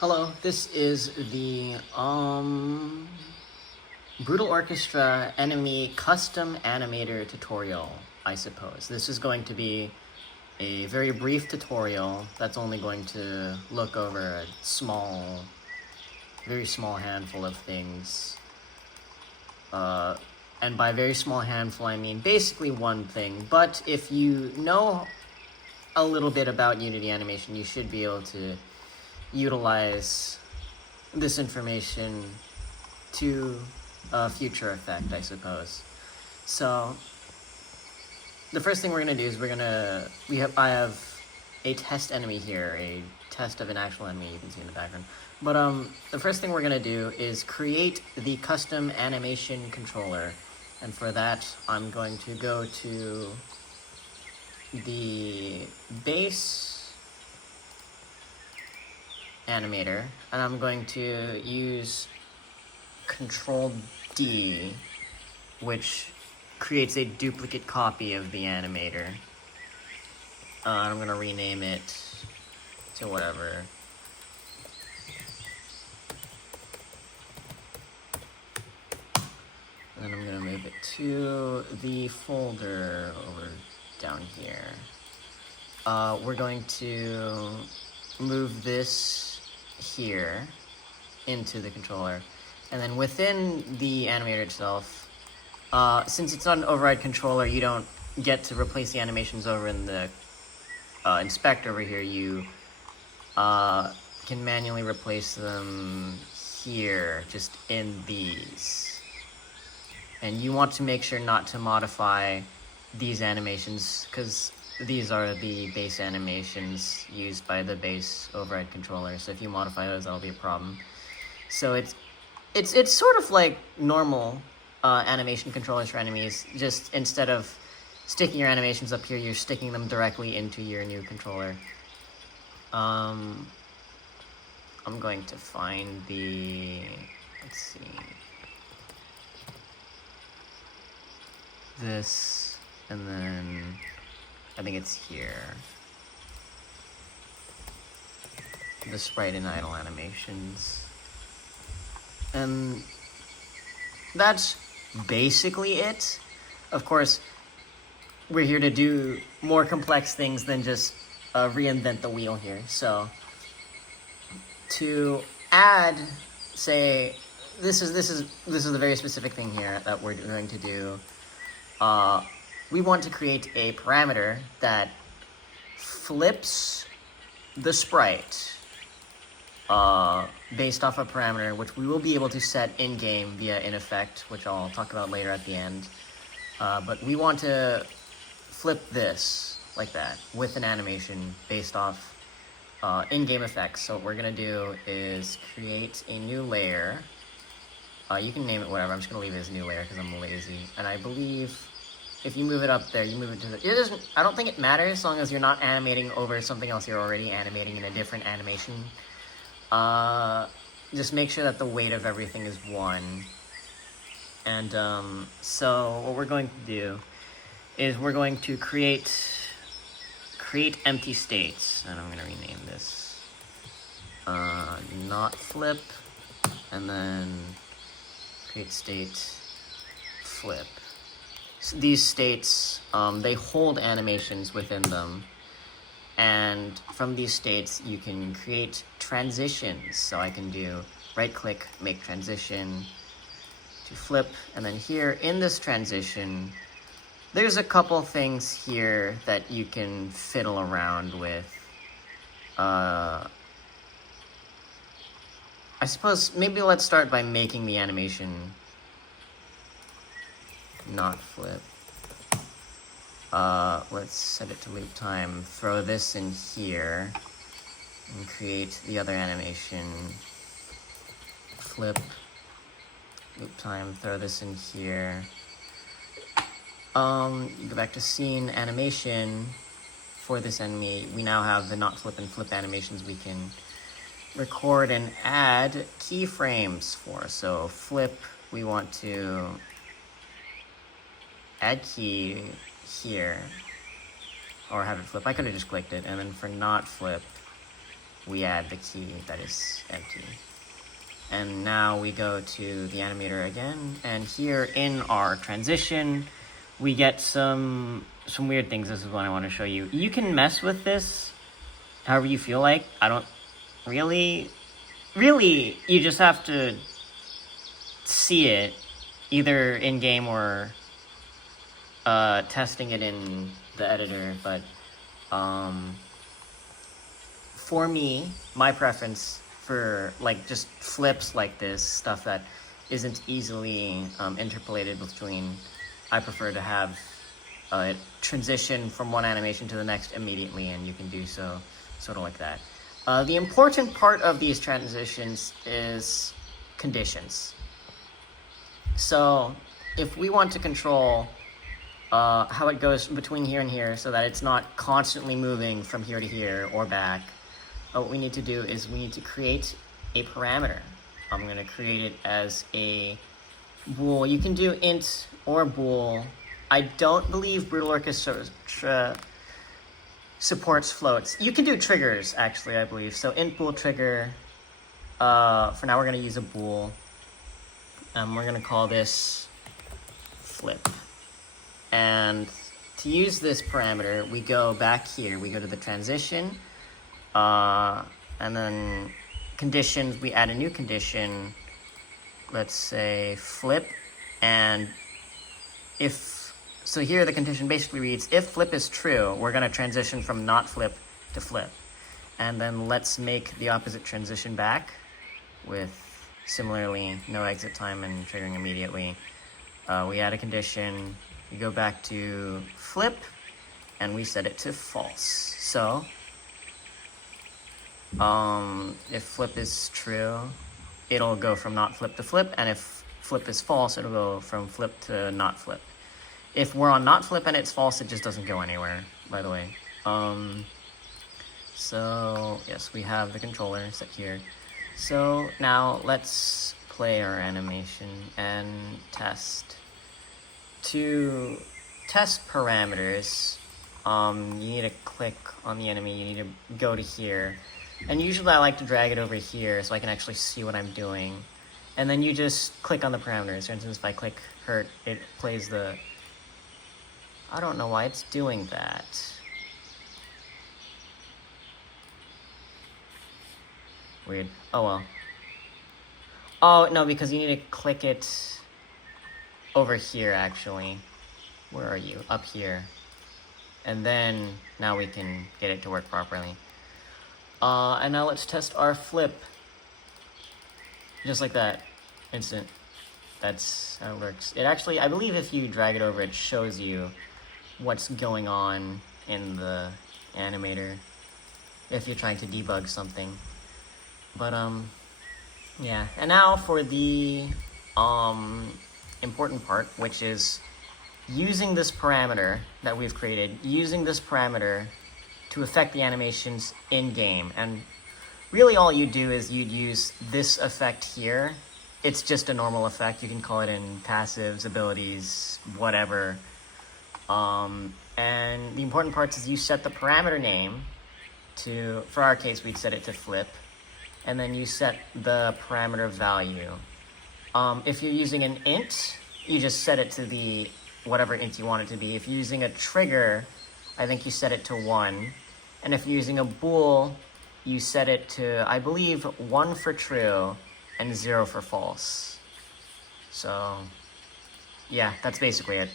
Hello, this is the Brutal Orchestra Enemy Custom Animator tutorial, I suppose. This is going to be a very brief tutorial that's only going to look over a very small handful of things. And by very small handful, I mean basically one thing. But if you know a little bit about Unity animation, you should be able to utilize this information to future effect, I suppose. So the first thing we're gonna do is I have a test enemy here, a test of an actual enemy you can see in the background. But the first thing we're gonna do is create the custom animation controller, and for that I'm going to go to the base animator, and I'm going to use Control D, which creates a duplicate copy of the animator. I'm gonna rename it to whatever. And then I'm gonna move it to the folder over down here. We're going to move this here into the controller, and then within the animator itself, since it's not an override controller, you don't get to replace the animations over in the inspector over here. You can manually replace them here, just in these. And you want to make sure not to modify these animations, because these are the base animations used by the base override controller, so if you modify those, that'll be a problem. So it's sort of like normal animation controllers for enemies, just instead of sticking your animations up here, you're sticking them directly into your new controller. I'm going to find let's see, this, and then I think it's here. The sprite and idle animations. And that's basically it. Of course, we're here to do more complex things than just reinvent the wheel here. So to add, say, this is a very specific thing here that we're going to do. We want to create a parameter that flips the sprite based off a parameter, which we will be able to set in-game via inEffect, which I'll talk about later at the end. But we want to flip this like that with an animation based off in-game effects. So what we're going to do is create a new layer. You can name it whatever. I'm just going to leave it as new layer because I'm lazy. And I believe if you move it up there, you move it to the... I don't think it matters as long as you're not animating over something else you're already animating in a different animation. Just make sure that the weight of everything is 1. And so what we're going to do is we're going to create empty states, and I'm going to rename this not flip, and then create state flip. So these states, they hold animations within them, and from these states you can create transitions. So I can do right click, make transition to flip, and then here in this transition there's a couple things here that you can fiddle around with. I suppose maybe let's start by making the animation not flip. Let's set it to loop time, throw this in here, and create the other animation. Flip, loop time, throw this in here. You go back to scene animation. For this enemy, we now have the not flip and flip animations we can record and add keyframes for. So flip, we want to add key here, or have it flip. I could have just clicked it. And then for not flip, we add the key that is empty. And now we go to the animator again, and here in our transition, we get some weird things. This is what I want to show you. You can mess with this however you feel like. I don't really, you just have to see it either in-game or testing it in the editor, but for me, my preference for like just flips like this, stuff that isn't easily interpolated between, I prefer to have it transition from one animation to the next immediately, and you can do so sort of like that. The important part of these transitions is conditions. So if we want to control how it goes between here and here so that it's not constantly moving from here to here or back, what we need to do is we need to create a parameter. I'm going to create it as a bool. You can do int or bool. I don't believe Brutal Orchestra supports floats. You can do triggers, actually, I believe. So int bool trigger. For now, we're going to use a bool. We're going to call this flip. And to use this parameter, we go back here. We go to the transition. And then conditions, we add a new condition, let's say flip, and so here the condition basically reads, if flip is true, we're going to transition from not flip to flip. And then let's make the opposite transition back with similarly no exit time and triggering immediately. We add a condition, we go back to flip, and we set it to false. So if flip is true, it'll go from not flip to flip, and if flip is false, it'll go from flip to not flip. If we're on not flip and it's false, it just doesn't go anywhere, by the way. So yes, we have the controller set here. So now let's play our animation and test. To test parameters, you need to click on the enemy, you need to go to here. And usually I like to drag it over here so I can actually see what I'm doing. And then you just click on the parameters. For instance, if I click hurt, it plays the... I don't know why it's doing that. Weird. Oh well. Oh, no, because you need to click it over here, actually. Where are you? Up here. And then, now we can get it to work properly. And now let's test our flip. Just like that. Instant. That's how it works. It actually, I believe if you drag it over, it shows you what's going on in the animator if you're trying to debug something. But, yeah. And now for the important part, which is using this parameter that we've created, using this parameter to affect the animations in-game. And really all you do is you'd use this effect here. It's just a normal effect. You can call it in passives, abilities, whatever. And the important part is you set the parameter name to, for our case, we'd set it to flip. And then you set the parameter value. If you're using an int, you just set it to the whatever int you want it to be. If you're using a trigger, I think you set it to 1. And if you're using a bool, you set it to, I believe, 1 for true and 0 for false. So, yeah, that's basically it.